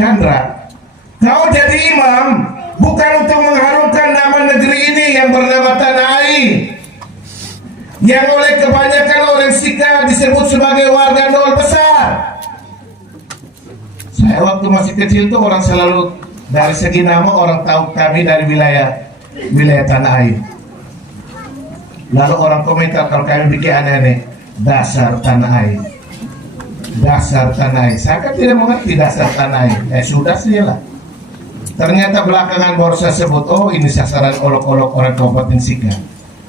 Chandra, kau jadi imam bukan untuk mengharumkan nama negeri ini yang bernama Tanah Air, yang oleh kebanyakan orang Sika disebut sebagai warga nol besar. Saya waktu masih kecil tuh orang selalu dari segi nama orang tahu kami dari wilayah Tanah Air. Lalu orang komentar kalau kami bikin aneh-aneh, dasar Tanah Air, dasar Tanah Air. Saya kan tidak mengerti dasar Tanah Air. Sudah sih lah. Ternyata belakangan baru saya sebut, oh ini sasaran olok-olok orang Kabupaten Sika.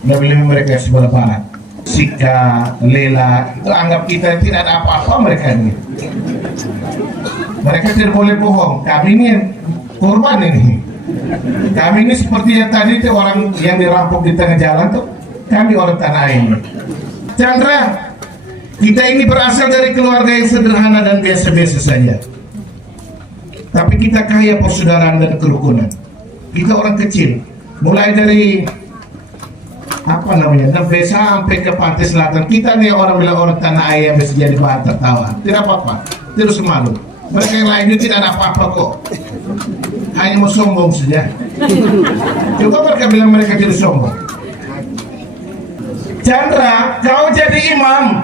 Lebih-lebih mereka sebelah barat, Sika, Lela, itu anggap kita tidak ada apa-apa mereka ini. Mereka tidak boleh bohong. Kami ini yang korban ini. Kami ini seperti yang tadi itu orang yang dirampok di tengah jalan tuh. Kami orang Tanah Air. Chandra, kita ini berasal dari keluarga yang sederhana dan biasa-biasa saja. Tapi kita kaya persaudaraan dan kerukunan. Kita orang kecil, mulai dari apa namanya, Nebesa sampai ke Pantai Selatan. Kita nih orang bilang orang Tanah Air yang bisa jadi bahan tertawa. Tidak apa-apa, terus malu. Mereka yang lain itu tidak ada apa-apa kok. Hanya mau sombong saja. Coba mereka bilang mereka tidak sombong. Chandra, kau jadi imam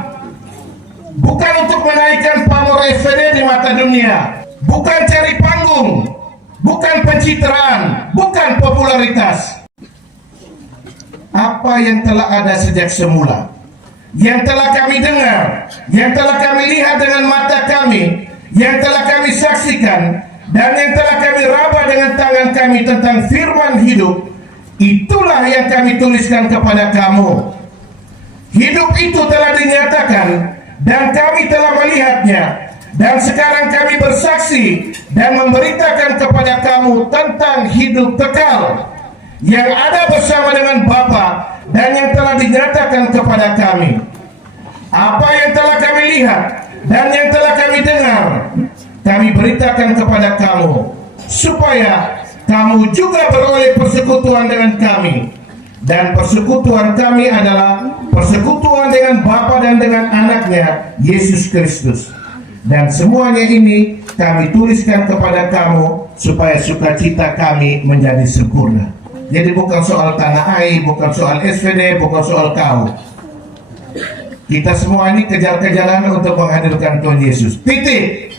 bukan untuk menaikkan pamor FVD di mata dunia, bukan cari panggung, bukan pencitraan, bukan popularitas. Apa yang telah ada sejak semula, yang telah kami dengar, yang telah kami lihat dengan mata kami, yang telah kami saksikan, dan yang telah kami raba dengan tangan kami tentang firman hidup, itulah yang kami tuliskan kepada kamu. Hidup itu telah dinyatakan dan kami telah melihatnya, dan sekarang kami bersaksi dan memberitakan kepada kamu tentang hidup kekal yang ada bersama dengan Bapa dan yang telah dinyatakan kepada kami. Apa yang telah kami lihat dan yang telah kami dengar, kami beritakan kepada kamu, supaya kamu juga beroleh persekutuan dengan kami. Dan persekutuan kami adalah persekutuan dengan Bapa dan dengan anaknya, Yesus Kristus. Dan semuanya ini kami tuliskan kepada kamu, supaya sukacita kami menjadi sempurna. Jadi bukan soal Tanah Air, bukan soal SVD, bukan soal kau. Kita semua ini kejar-kejaran untuk menghadirkan Tuhan Yesus. Titik.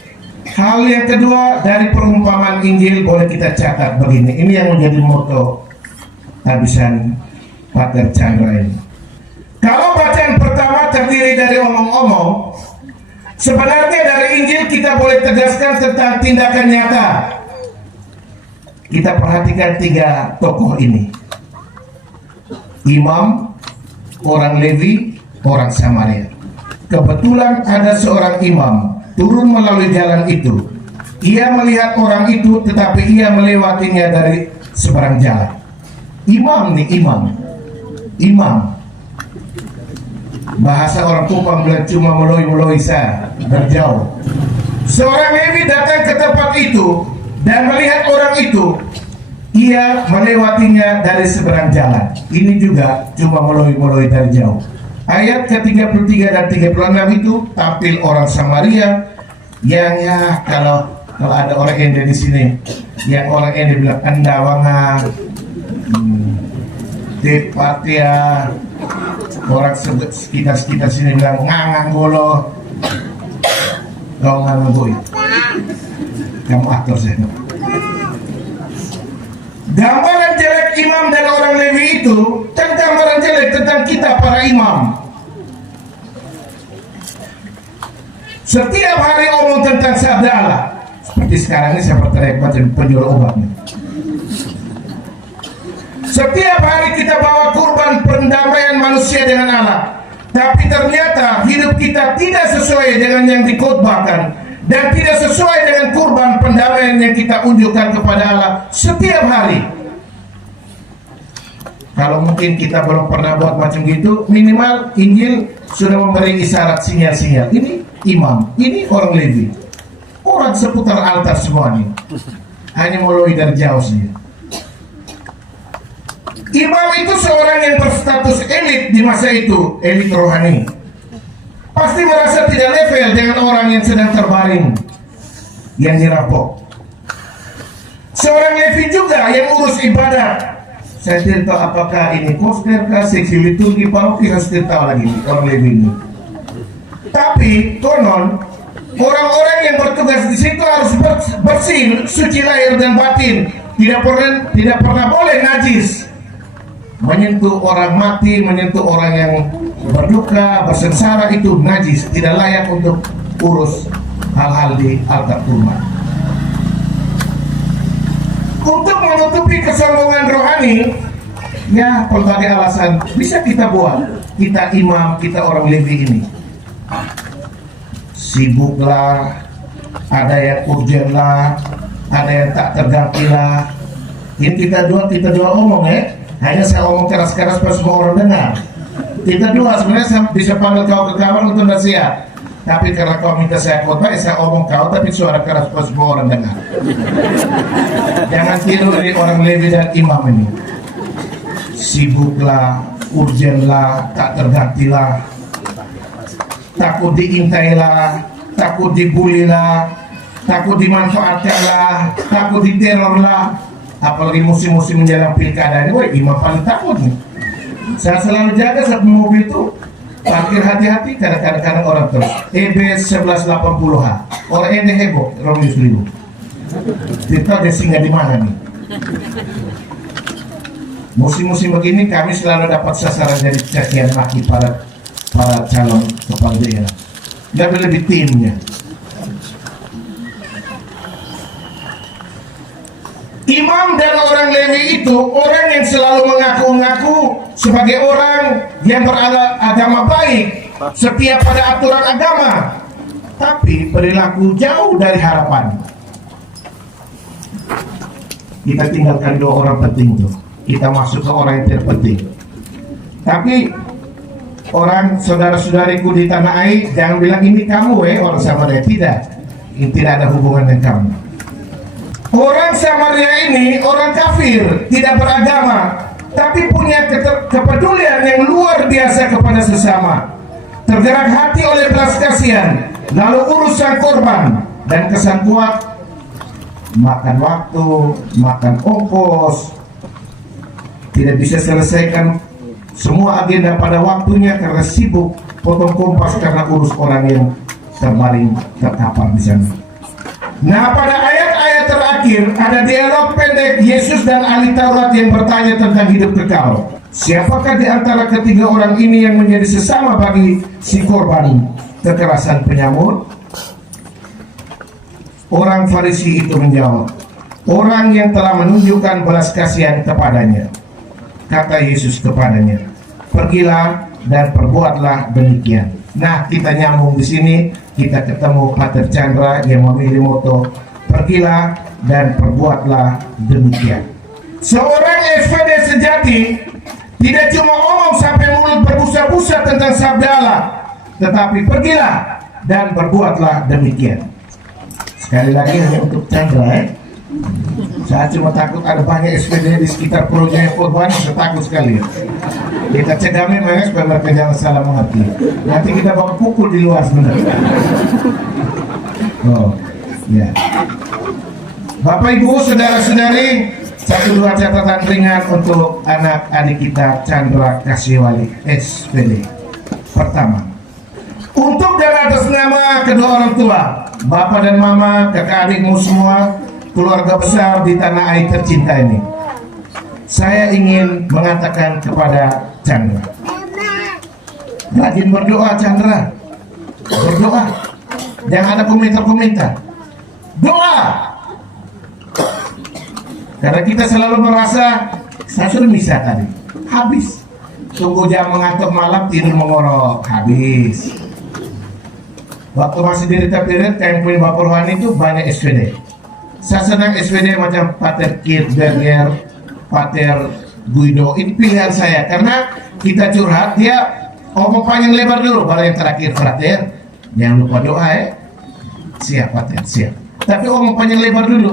Hal yang kedua dari perumpamaan Injil boleh kita catat begini. Ini yang menjadi moto habisan Pater Chandra ini. Kalau bacaan pertama terdiri dari omong-omong, sebenarnya dari Injil kita boleh tegaskan tentang tindakan nyata. Kita perhatikan tiga tokoh ini: imam, orang Lewi, orang Samaria. Kebetulan ada seorang imam turun melalui jalan itu. Ia melihat orang itu, tetapi ia melewatinya dari seberang jalan. Imam nih, imam. Bahasa orang Kupang bilang cuma meloi-meloi saya berjauh. Seorang Lewi datang ke tempat itu dan melihat orang itu, ia melewatinya dari seberang jalan. Ini juga cuma meloi-meloi dari jauh. Ayat ke-33 dan 36 itu tampil orang Samaria yang ya kalau ada orang Ende di sini, yang orang Ende bilang Andawangan, Depatia, orang sekitar sini bilang ngangang golo, kau ngangang boy. Kamu aktor saya. Gambaran jelek imam dan orang Lewi itu kan gambaran jelek tentang kita para imam. Setiap hari omong tentang sabda Allah. Seperti sekarang ini saya berteriak macam penjual obatnya. Setiap hari kita bawa kurban pendamaian manusia dengan Allah, tapi ternyata hidup kita tidak sesuai dengan yang dikhotbahkan dan tidak sesuai dengan kurban pendamaian yang kita unjukkan kepada Allah setiap hari. Kalau mungkin kita belum pernah buat macam gitu, minimal Injil sudah memberi isyarat sinyal-sinyal. Ini imam, ini orang Lewi, orang seputar altar semua nih, hanya mulai dari jauh saja. Imam itu seorang yang berstatus elit di masa itu, elit rohani. Pasti merasa tidak level dengan orang yang sedang terbaring, yang dirampok. Seorang Levi juga yang urus ibadat. Saya tidak tahu apakah ini koster kah, seksi liturgi paroki, saya tidak tahu lagi orang Levi ini. Tapi konon orang-orang yang bertugas di situ harus bersih, suci lahir dan batin, tidak pernah boleh najis. Menyentuh orang mati, menyentuh orang yang berduka, bersengsara itu najis, tidak layak untuk urus hal-hal di altar Tuhan. Untuk menutupi kesombongan rohani, ya pelbagai alasan bisa kita buat. Kita imam, kita orang Levi ini sibuklah, ada yang urgent lah, ada yang tak terganti lah. Ini kita dua omong ya. Hanya saya omong keras-keras pas semua orang dengar. Kita dua sebenarnya saya bisa panggil kau ke kamar untuk nasihat. Tapi karena kau minta saya khotbah, saya omong kau tapi suara keras pas semua orang dengar. Jangan tiru dari orang Levi dan imam ini. Sibuklah, urgentlah, tak tergantilah. Takut diintailah, takut dibulilah, takut dimanfaatkanlah, takut diterorlah. Apalagi musim-musim menjelang pilkada ini, wah imam paling takut nih. Saya selalu jaga saat mobil itu parkir hati-hati, kadang-kadang orang terus EB 1180H orang ini heboh, Romius Ribu. Kita dia singgah di mana nih? Musim-musim begini kami selalu dapat sasaran dari cacian maki para calon kepala daerah. Lebih timnya. Imam dan orang Levi itu orang yang selalu mengaku-ngaku sebagai orang yang beragama baik, setia pada aturan agama, tapi perilaku jauh dari harapan. Kita tinggalkan dua orang penting tuh, kita masuk ke orang yang terpenting. Tapi orang saudara-saudariku di tanah air jangan bilang ini kamu orang Samaria, tidak ada hubungan dengan kamu. Orang Samaria ini orang kafir, tidak beragama, tapi punya kepedulian yang luar biasa kepada sesama. Tergerak hati oleh belas kasihan, lalu urusan korban dan kesan kuat, makan waktu, makan ongkos, tidak bisa selesaikan semua agenda pada waktunya karena sibuk potong kompas karena urus orang yang terbaring terkapar di sana. Nah, pada ayat-ayat terakhir ada dialog pendek Yesus dan ahli Taurat yang bertanya tentang hidup kekal. Siapakah di antara ketiga orang ini yang menjadi sesama bagi si korban kekerasan penyamur? Orang Farisi itu menjawab, orang yang telah menunjukkan belas kasihan kepadanya. Kata Yesus kepadanya, pergilah dan perbuatlah demikian. Nah, kita nyambung di sini, kita ketemu Pater Chandra yang memilih moto, pergilah dan perbuatlah demikian. Seorang SPD sejati tidak cuma omong sampai mulut berbusa-busa tentang sabda Allah, tetapi pergilah dan berbuatlah demikian. Sekali lagi hanya untuk Chandra saya cuma takut ada banyak SPD di sekitar proyek yang korban, saya takut sekali. Kita cegami mereka supaya mereka jangan salah mengerti. Nanti kita bawa pukul di luar sebenarnya. Oh, ya. Bapak Ibu, saudara-saudari, satu dua catatan ringan untuk anak-adik kita Chandra Kasiwali SPD. Pertama, untuk dan atas nama kedua orang tua, bapak dan mama, kakak adikmu semua, keluarga besar di tanah air tercinta ini, saya ingin mengatakan kepada Chandra, rajin berdoa Chandra, berdoa, jangan ada komentar-komentar, doa. Karena kita selalu merasa saya sudah bisa tadi, habis, tunggu jam mengantuk malam tidur mengorok, habis. Waktu masih di Rita-Piret, yang punya bapak rohani itu banyak SPD. Saya senang SPD macam Pater Kirchberger, Pater Guido, ini pilihan saya karena kita curhat, dia omong panjang lebar dulu, baru yang terakhir Pater, jangan lupa doa siap Pater, siap. Tapi omong panjang lebar dulu.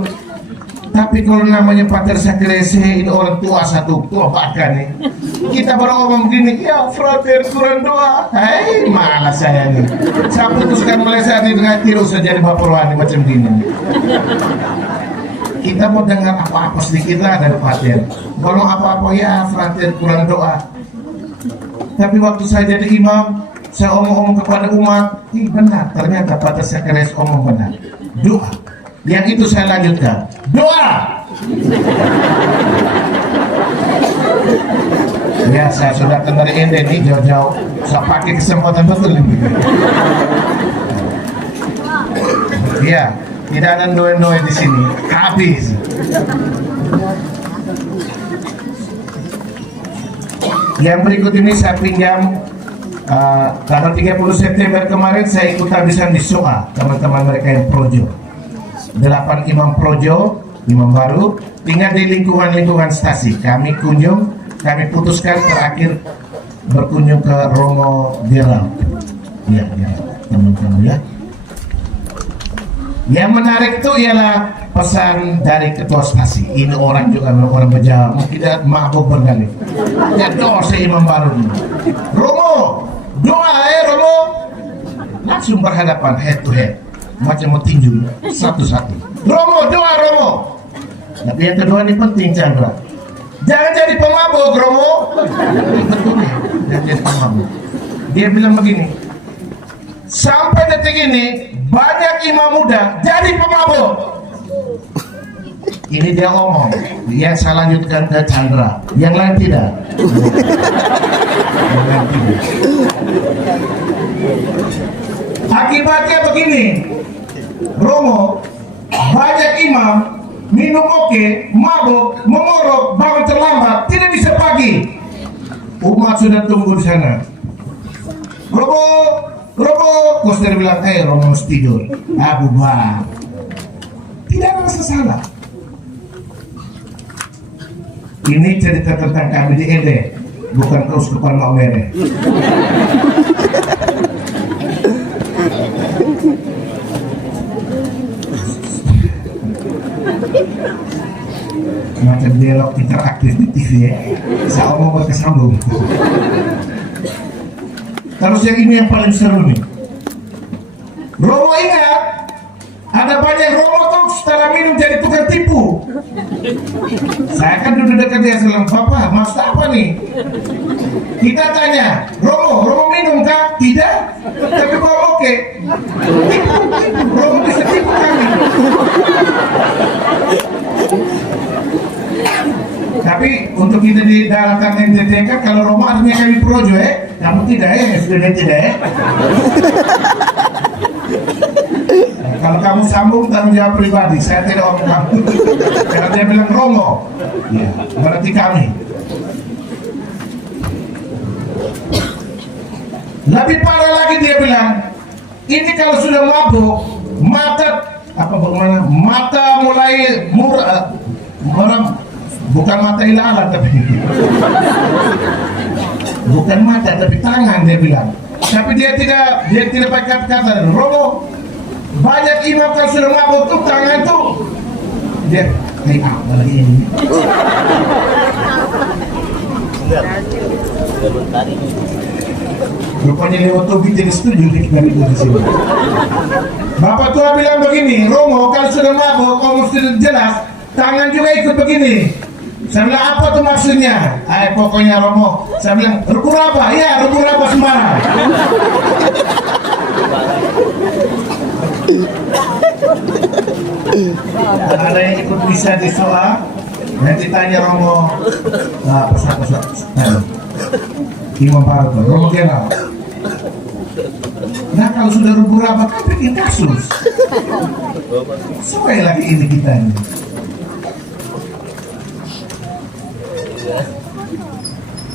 Tapi kalau namanya Pater Sakrese, ini orang tua satu, tua bahkan nih. Kita baru ngomong gini, ya Frater kurang doa. Hei, malas saya nih. Saya putuskan mulai saat ini dengan tiru saja di bapak rohani macam gini. kita mau dengar apa-apa sedikit lah dari Fatir. Kalau apa-apa ya Fatir kurang doa. Tapi waktu saya jadi imam, saya omong-omong kepada umat, benar, ternyata pada saya omong benar. Doa. Yang itu saya lanjutkan. Doa. Ya, saya sudah dari ente nih jauh-jauh. Saya pakai kesempatan betul ini. Ya, tidak ada noe-noe di sini. Habis. Yang berikut ini saya pinjam tanggal 30 September kemarin saya ikut habisan di SOA teman-teman mereka yang projo. 8 imam projo, imam baru tinggal di lingkungan stasi. Kami putuskan terakhir berkunjung ke Romo Gerald. Ya, teman-teman ya. Yang menarik itu ialah pesan dari ketua stasi. Ini orang juga orang berjawab, tidak mabuk berdalih. Ya doa si imam baru ini. Romo, doa Romo. Langsung berhadapan head to head, macam mau tinju satu-satu. Romo, doa Romo. Tapi yang kedua ini penting Chandra. Jangan jadi pemabuk Romo. Betul ya, jangan jadi pemabuk. Dia bilang begini. Sampai detik ini banyak imam muda jadi pemabuk. Ini dia ngomong. Yang saya lanjutkan ke Chandra. Yang lain tidak. Yang lain tidak. Akibatnya begini, Romo, banyak imam minum oke, mabuk, mengorok, bangun terlambat, tidak bisa pagi. Umat sudah tunggu di sana. Robo, Koster bilang, Romo mesti tidur. Abu Bakar. Tidak ada masalah. Ini cerita tentang kami di Ede, bukan keuskupan Maumere. Macam dialog interaktif di TV ya. Saya omong berkesambung. Terus yang ini yang paling seru nih. Romo ingat, ada banyak Romo tuh setelah minum jadi tukang tipu. Saya kan duduk dekat dia bilang, Bapak, maksud apa nih? Kita tanya, Romo minum kah? Tidak. Tapi kok oke? Tipu. Romo bisa tipu kami. Tapi untuk kita di dalam NTT kan kalau Romo artinya kami projo kamu tidak sudah tidak kalau kamu sambung tanggung jawab pribadi, saya tidak omong kamu. Karena dia bilang Romo, ya, berarti kami. Lebih parah lagi dia bilang, ini kalau sudah mabuk, mata mulai murah, bukan mata ilalah tapi bukan mata tapi tangan dia bilang. Tapi dia tidak pakai kata Romo. Banyak imam kalau sudah mabuk tuh tangan tuh dia apa lagi ini? Rupanya lewat Tobi jadi setuju dari itu di sini. Bapak tua bilang begini, Romo kalau sudah mabuk, omong sudah jelas, tangan juga ikut begini. Saya bilang apa tuh maksudnya? Pokoknya Romo, saya bilang ruku-raba, ya ruku-raba sembarang. Ada yang ikut bisa di SOA, nanti tanya Romo, pesan-pesan. Imam Baru, Romo Gerald. Nah kalau sudah ruku-raba kan bikin kasus. Sekali lagi ini kita ini.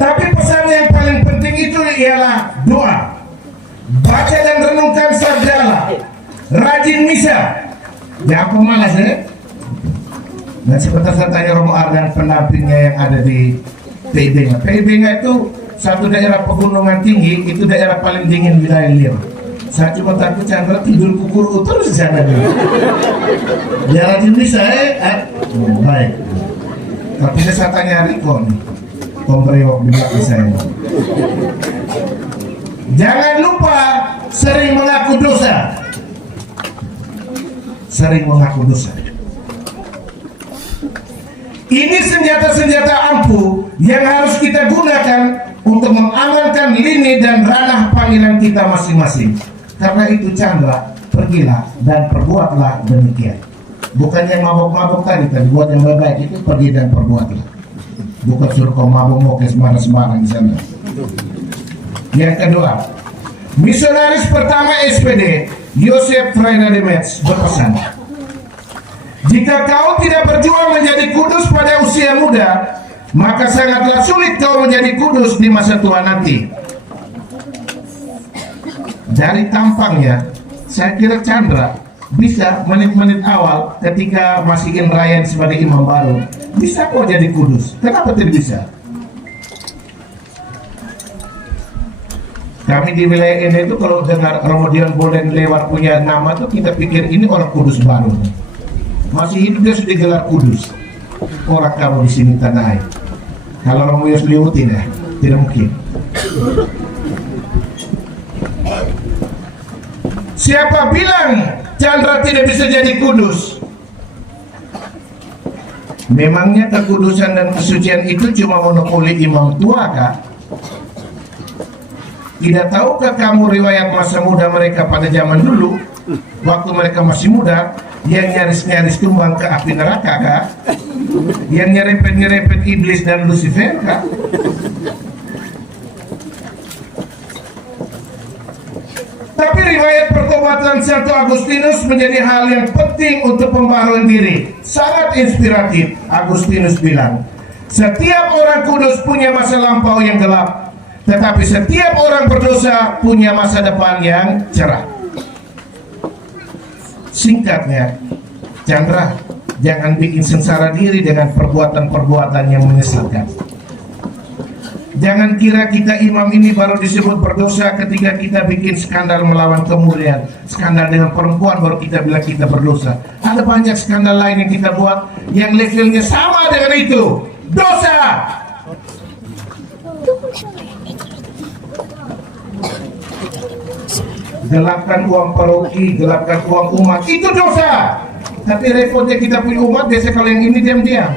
Tapi pesan yang paling penting itu ialah doa. Baca dan renungkan sabda, rajin misa, jangan pemalas Dan sebentar saya tanya Romo Ardan pendampingnya yang ada di PIB-nya. PIB-nya itu satu daerah pegunungan tinggi, itu daerah paling dingin wilayah Liau. Saya cuma takut Chandra tidur kukur terus di sana dulu. Dia rajin misa baik. Tapi saya tanya Riko nih, pemberiok di belakang saya. Jangan lupa sering mengaku dosa. Sering mengaku dosa. Ini senjata-senjata ampuh yang harus kita gunakan untuk mengamankan lini dan ranah panggilan kita masing-masing. Karena itu Chandra, pergilah dan perbuatlah demikian. Bukan yang mabok-mabok tadi buat yang baik itu, pergi dan perbuatlah. Bukan suruh kau mabok-mabok sembarang-sembarang di sana. Yang kedua, misionaris pertama SPD Joseph Freire Metz berpesan, jika kau tidak berjuang menjadi kudus pada usia muda, maka sangatlah sulit kau menjadi kudus di masa tua nanti. Dari tampangnya, saya kira Chandra bisa menit-menit awal ketika masih Indra Ryan sebagai imam baru, bisa kok jadi kudus. Kenapa tidak bisa? Kami di wilayah ini itu kalau dengar Ramadan Bolen lewat punya nama tuh kita pikir ini orang kudus baru. Masih hidup dia sudah gelar kudus. Orang kamu di sini tanah air. Kalau orang Yos liutin ya, tidak mungkin. Siapa bilang Chandra tidak bisa jadi kudus? Memangnya kekudusan dan kesucian itu cuma monopoli imam tua kah? Tidak tahukah kamu riwayat masa muda mereka pada zaman dulu, waktu mereka masih muda, yang nyaris-nyaris tumbang ke api neraka kah? Yang nyerempet-nyerempet iblis dan Lucifer kah? Tapi riwayat pertobatan Santo Agustinus menjadi hal yang penting untuk pembaharuan diri. Sangat inspiratif. Agustinus bilang, setiap orang kudus punya masa lampau yang gelap, tetapi setiap orang berdosa punya masa depan yang cerah. Singkatnya, Chandra, jangan bikin sengsara diri dengan perbuatan-perbuatan yang menyesalkan. Jangan kira kita imam ini baru disebut berdosa ketika kita bikin skandal melawan kemuliaan, skandal dengan perempuan baru kita bilang kita berdosa. Ada banyak skandal lain yang kita buat yang levelnya sama dengan itu, dosa. Gelapkan uang paroki, gelapkan uang umat, itu dosa. Tapi repotnya kita punya umat, biasa kalau yang ini diam-diam.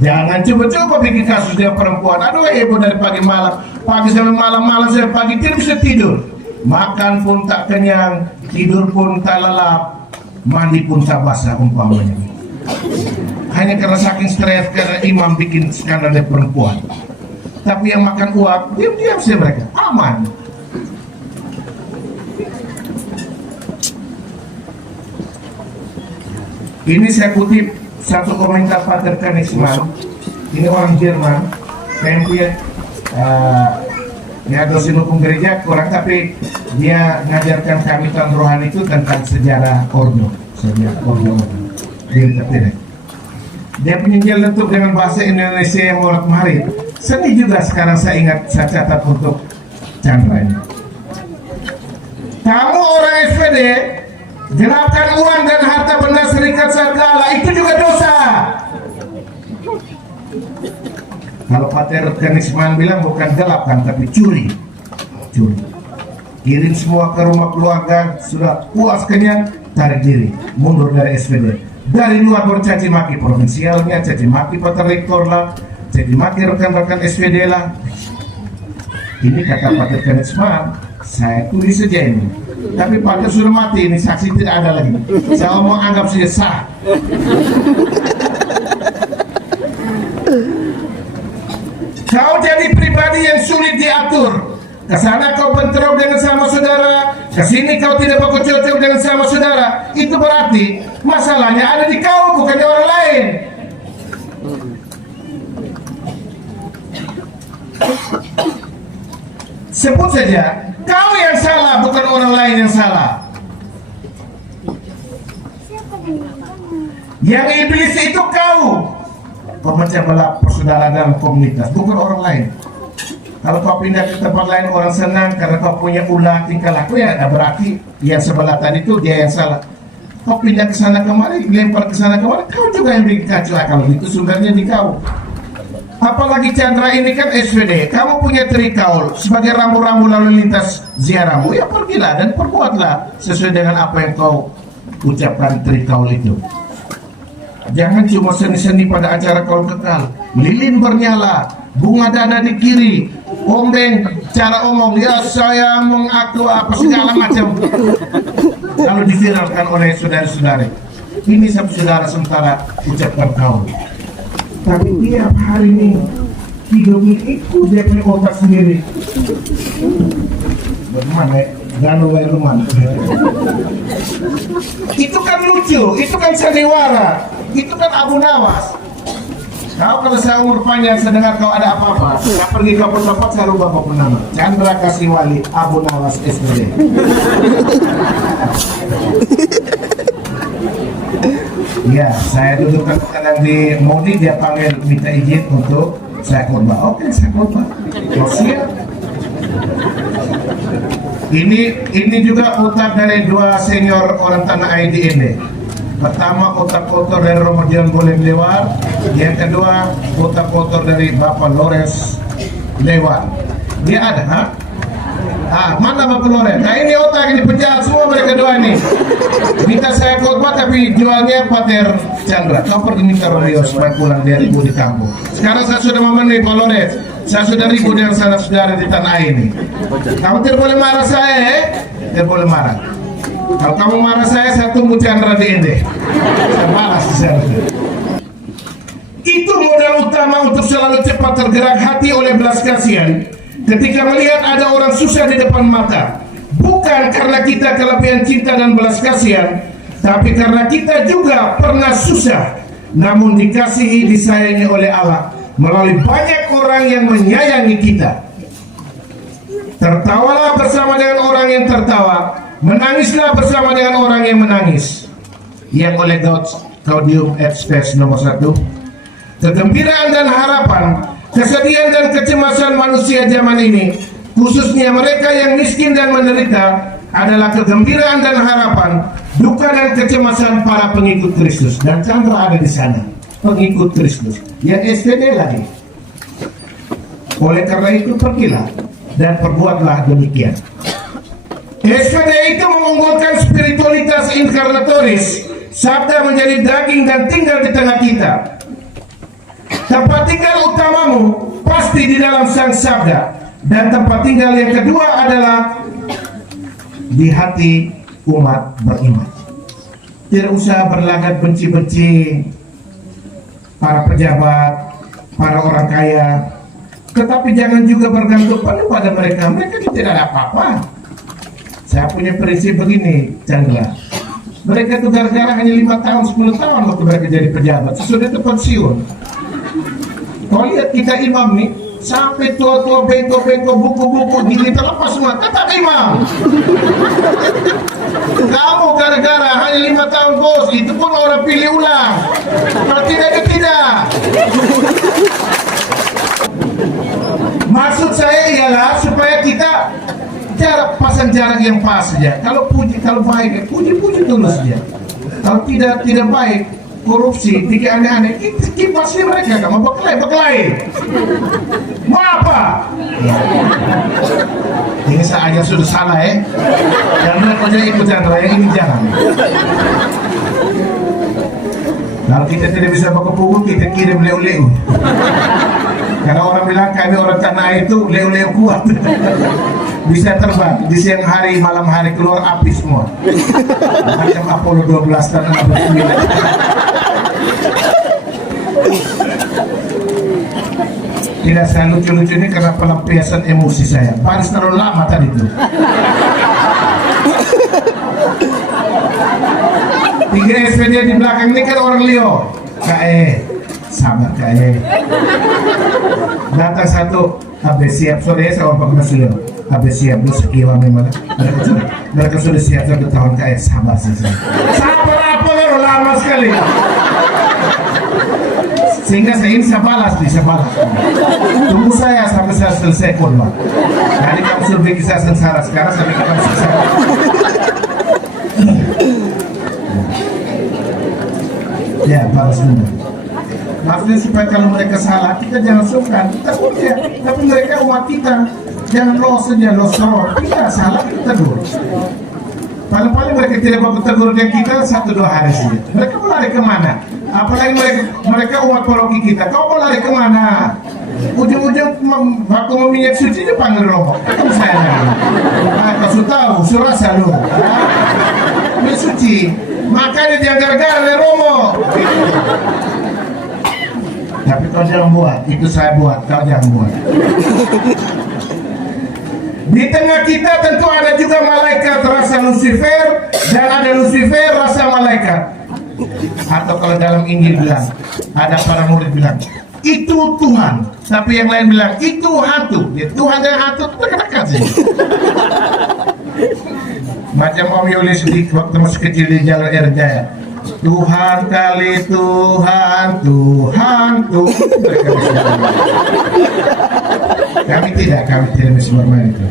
Jangan coba-coba bikin kasus dengan perempuan. Aduh heboh dari pagi malam, pagi sampai malam sampai pagi tidak bisa tidur. Makan pun tak kenyang, tidur pun tak lelap, mandi pun tak basah umpamanya. Hanya karena saking stres karena imam bikin skandal dengan perempuan. Tapi yang makan uang, diam-diam saja mereka, aman. Ini saya kutip satu komentar Pater Koenigsmann. Ini orang Jerman, template ya dosen hukum gereja kurang, tapi dia ngajarkan kami tentang rohani itu tentang sejarah ordo, dia penginjil letup dengan bahasa Indonesia yang morat marit. Sedih juga sekarang saya ingat, saya catat untuk Chandra ini. Kamu orang SPD, gelapkan uang dan harta benda serikat sargala, itu juga dosa. Kalau Pater Koenigsmann bilang bukan gelapkan tapi curi. Kirim semua ke rumah keluarga, sudah puas kenyang, tarik diri, mundur dari SPD. Dari luar bercaci maki provinsialnya, caci maki Pater Rektor lah, caci maki rekan-rekan SPD lah. Ini kata Pater Koenigsmann, saya tulis saja ini. Tapi Pater sudah mati, ini saksi tidak ada lagi. Saya mau anggap saja sah. Kau jadi pribadi yang sulit diatur. Kesana kau bentrok dengan sama saudara, kesini kau tidak bercocok dengan sama saudara. Itu berarti masalahnya ada di kau, bukan di orang lain. Sebut saja, kau yang salah, bukan orang lain yang salah. Yang iblis itu kau. Pemecah belah persaudaraan dalam komunitas, bukan orang lain. Kalau kau pindah ke tempat lain orang senang karena kau punya ulah tingkah laku, ya berarti yang sebelah tadi itu dia yang salah. Kau pindah ke sana kemari, lempar ke sana kemari, kau juga yang bikin kacau. Kalau itu sumbernya di kau. Apalagi Chandra ini kan SPD, kamu punya trikaul sebagai rambu-rambu lalu lintas ziarahmu, ya pergilah dan perbuatlah sesuai dengan apa yang kau ucapkan trikaul itu. Jangan cuma seni-seni pada acara kau kekal. Lilin bernyala, bunga dana di kiri, ombeng cara omong, ya saya mengaku apa segala macam. Lalu diviralkan oleh saudara-saudara. Ini saudara sementara ucapkan kau. Tapi tiap hari ini hidupnya ikut dia punya otak sendiri. Bagaimana ya? Gano rumah. Itu kan lucu, itu kan sandiwara, itu kan Abu Nawas. Kau kalau saya umur panjang, saya dengar kau ada apa-apa, saya pergi ke tempat saya rubah apapun nama. Chandra Kasihwali Abu Nawas SPD. Ya, saya duduk kadang di Modi, dia panggil minta izin untuk saya khotbah. Oke, saya khotbah. Oh, siap. Ini juga otak dari dua senior orang tanah air di ini. Pertama otak kotor dari Ramadan boleh lewat. Yang kedua otak kotor dari Bapak Lores lewat. Dia ada, ha? Mana Bapak Lores? Nah ini otak ini penjahat semua mereka dua ini. Minta saya khotbah tapi jualnya Pater Chandra. Kau pergi minta Romeo supaya pulang dari ibu di kampung. Sekarang saya sudah memenuhi Pak Lores. Saya sudah ribut dengan saudara di tanah air ini. Kamu tidak boleh marah saya, tidak boleh marah. Kalau kamu marah saya tunggu Chandra di Ende. Saya balas di sana. Itu modal utama untuk selalu cepat tergerak hati oleh belas kasihan ketika melihat ada orang susah di depan mata. Bukan karena kita kelebihan cinta dan belas kasihan, tapi karena kita juga pernah susah, namun dikasihi, disayangi oleh Allah melalui banyak orang yang menyayangi kita. Tertawalah bersama dengan orang yang tertawa, menangislah bersama dengan orang yang menangis. Yang oleh Gaudium et Spes nomor 1. Kegembiraan dan harapan, kesedihan dan kecemasan manusia zaman ini, khususnya mereka yang miskin dan menderita, adalah kegembiraan dan harapan, duka dan kecemasan para pengikut Kristus. Dan Chandra ada di sana, pengikut Kristus yang SPD lagi. Oleh karena itu pergilah dan perbuatlah demikian. SPD itu mengunggulkan spiritualitas inkarnatoris. Sabda menjadi daging dan tinggal di tengah kita. Tempat tinggal utamamu pasti di dalam sang sabda. Dan tempat tinggal yang kedua adalah di hati umat beriman. Tidak usah berlagak benci-benci para pejabat, para orang kaya, tetapi jangan juga bergantung pada mereka. Mereka tidak ada apa-apa. Saya punya prinsip begini, Chandra. Mereka itu gara-gara hanya 5 tahun, 10 tahun waktu mereka jadi pejabat. Sesudah itu pensiun. Kau lihat kita imam nih, sampai tua-tua bengkok-bengkok, buku-buku gini terlepas semua, tetap imam. Kamu gara-gara hanya 5 tahun bos, itu pun orang pilih ulang. Kalau tidak. Maksud saya ialah supaya kita pasang jarak yang pas saja. Kalau baik, puji dulu saja. Kalau tidak baik, korupsi, tiga aneh-aneh, pasti mereka akan mau berkelahi. Mau apa? Ini saya aja sudah salah ya. Jangan aja ikut Chandra, yang ini jangan. Kalau kita tidak bisa pakai punggung, kita kirim leu-leu. Karena orang bilang kami orang tanah air itu leu-leu kuat. Bisa terbang di siang hari, malam hari keluar api semua. Macam Apollo 12 dan Apollo 9. Tidak saya lucu-lucu ini karena pelampiasan emosi saya. Baris terlalu lama tadi itu. 3 SPD di belakang ini kan orang Leo. Sabar datang satu, habis siap sore sama Pak Masulio. Habis siap lu sekiwa memang. Mereka sudah siap 1 tahun sabar sih. Sabar apa lama sekali. Sehingga saya ini bisa balas. Tunggu saya sampai saya selesai khotbah. Nanti kamu suruh bikin saya sengsara. Sekarang saya bikin kamu sengsara. Ya, balas dulu. Maksudnya supaya kalau mereka salah, kita jangan sungkan, kita punya. Tapi mereka umat kita, jangan los saja, los teror. Kita salah, kita tegur. Paling-paling mereka tidak mau tegur dengan kita 1-2 hari saja. Mereka melari kemana? Apalagi mereka umat paroki kita. Kau mau lari kemana? Ujung-ujung waktu mau minyak suci dia panggil romo. Kan saya. Kau sudah tahu, surah selalu. Minyak suci. Makanya dia gara-gara dari romo. Tapi kau jangan buat. Itu saya buat. Kau jangan buat. Di tengah kita tentu ada juga malaikat rasa Lucifer dan ada Lucifer rasa malaikat. Atau kalau dalam Injil bilang, ada para murid bilang itu Tuhan, tapi yang lain bilang itu hantu. Ya, Tuhan dan hantu itu dekat-dekat sih. Macam Om Yolis waktu masih kecil di Jalan Air Jaya. Tuhan kali Tuhan, Tuhan Tuhan. Kami tidak bisa bermain itu.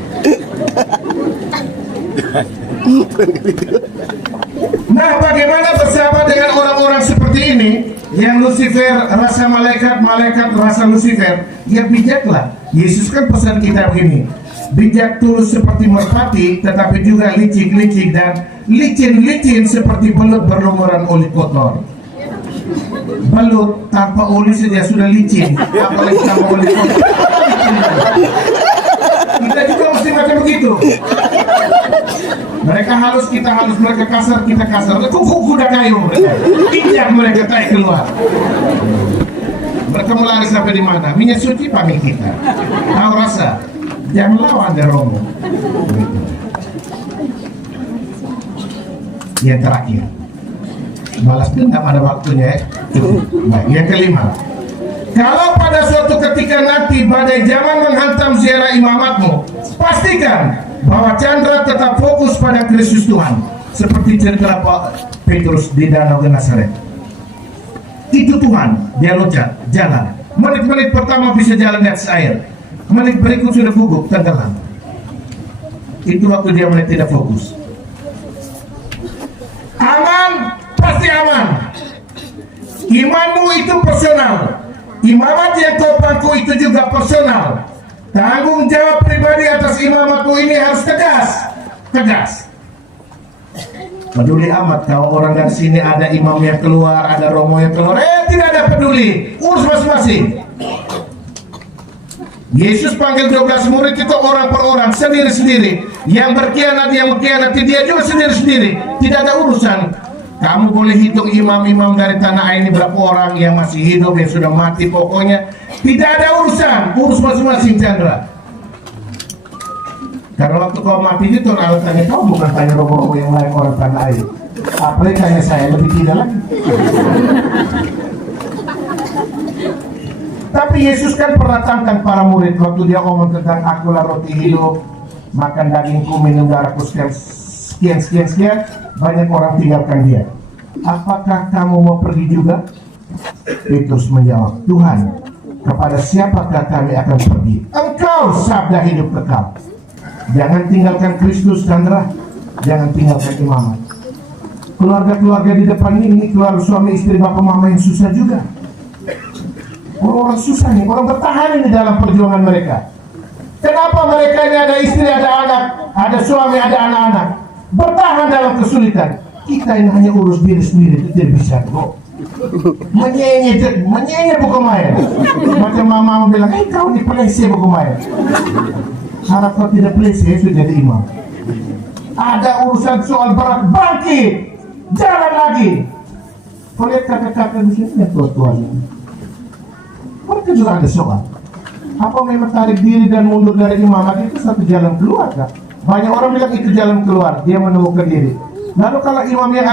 Nah, bagaimana bersahabat dengan orang-orang seperti ini yang Lucifer rasa malaikat, malaikat rasa Lucifer? Ya bijaklah. Yesus kan pesan kita begini, bijak tulus seperti merpati, tetapi juga licik-licik dan licin-licin seperti belut berlumuran oli kotor. Belut tanpa oli saja sudah licin, apalagi tanpa oli kotor. Kita juga mesti macam begitu. Mereka halus, kita halus, mereka kasar, kita kasar. Kuda kayu mereka. Injak mereka tarik keluar. Mereka melari sampai di mana? Minyak suci panggil kita. Tahu rasa? Jangan lawan dari romo. Yang terakhir, balas dendam ada waktunya ya. Baik, yang kelima, kalau pada suatu ketika nanti badai zaman menghantam ziarah imamatmu, pastikan bahwa Chandra tetap fokus pada Kristus Tuhan, seperti cerita Pak Petrus di Danau Genesaret. Itu Tuhan, dia loncat, jalan. Menit-menit pertama bisa jalan di atas air. Menit berikut sudah gugup, tenggelam. Itu waktu dia mulai tidak fokus. Aman, pasti aman. Imanmu itu personal. Imamat yang kau pangku itu juga personal. Tanggung jawab pribadi atas imamatmu ini harus tegas. Peduli amat kalau orang dari sini ada imam yang keluar, ada romo yang keluar. Tidak ada peduli, urus masing-masing. Yesus panggil 12 murid itu orang per orang, sendiri-sendiri. Yang berkhianati dia juga sendiri-sendiri. Tidak ada urusan. Kamu boleh hitung imam-imam dari tanah air ini berapa orang yang masih hidup, yang sudah mati, pokoknya tidak ada urusan, urus masing-masing Chandra. Karena waktu kau mati itu Allah tanya kau, bukan tanya romo-romo yang lain orang tanah air. Apalagi tanya saya, lebih tidak lagi. Tapi Yesus kan pernah tantang para murid waktu dia ngomong tentang akulah roti hidup, makan dagingku, minum darahku sekian. Banyak orang tinggalkan dia. Apakah kamu mau pergi juga? Petrus menjawab, Tuhan, kepada siapakah kami akan pergi? Engkau sabda hidup kekal. Jangan tinggalkan Kristus, Chandra. Jangan tinggalkan imamat. Keluarga-keluarga di depan ini, keluarga suami istri bapak mama yang susah juga. Orang susah nih, orang bertahan ini dalam perjuangan mereka. Kenapa mereka ini ada istri, ada anak, ada suami, ada anak-anak, bertahan dalam kesulitan? Kita ini hanya urus diri sendiri, itu tidak bisa kok. Menyenye buku main. Macam mama bilang, kau ini pelese buku main. Harap kau tidak pelese, sudah jadi imam. Ada urusan soal berat, bangkit, jalan lagi. Kau lihat kakak-kakak di sini, ya tua-tua ini. Mereka juga ada soal. Apa memang tarik diri dan mundur dari imamat itu satu jalan keluar kan? Banyak orang bilang itu jalan keluar, dia menemukan diri. Lalu kalau imam yang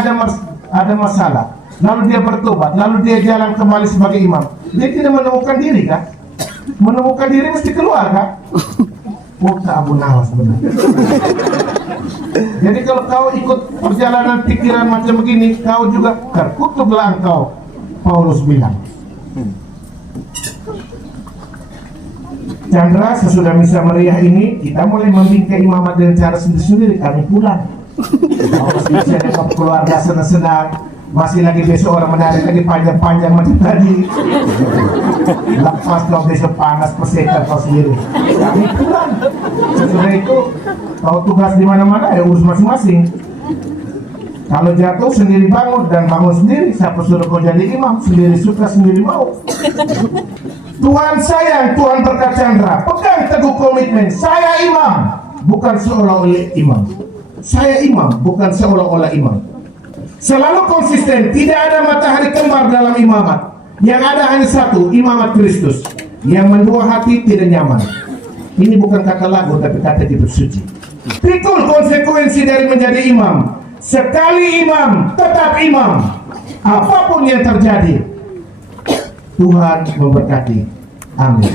ada masalah, lalu dia bertobat, lalu dia jalan kembali sebagai imam, dia tidak menemukan diri kan? Menemukan diri mesti keluar kan? Muka Abu Nawas benar. Jadi kalau kau ikut perjalanan pikiran macam begini, kau juga terkutuklah engkau. Paulus bilang. Chandra, sesudah misa meriah ini kita mulai membingkai imamat dengan cara sendiri-sendiri. Kami pulang. Paulus bisa dengan keluarga senang-senang. Masih lagi besok orang menarik lagi panjang-panjang macam tadi. Lepas kau besok panas persetan kau sendiri. Kami pulang. Sesudah itu kau tugas di mana-mana ya urus masing-masing. Kalau jatuh sendiri bangun dan bangun sendiri. Siapa suruh kau jadi imam? Sendiri suka sendiri mau. Tuhan sayang, Tuhan berkat Chandra. Pegang teguh komitmen. Saya imam, bukan seolah-olah imam. Saya imam, bukan seolah-olah imam. Selalu konsisten. Tidak ada matahari kembar dalam imamat. Yang ada hanya satu, imamat Kristus. Yang mendua hati tidak nyaman. Ini bukan kata lagu, tapi kata kitab suci. Pikul konsekuensi dari menjadi imam. Sekali imam, tetap imam. Apapun yang terjadi, Tuhan memberkati. Amin.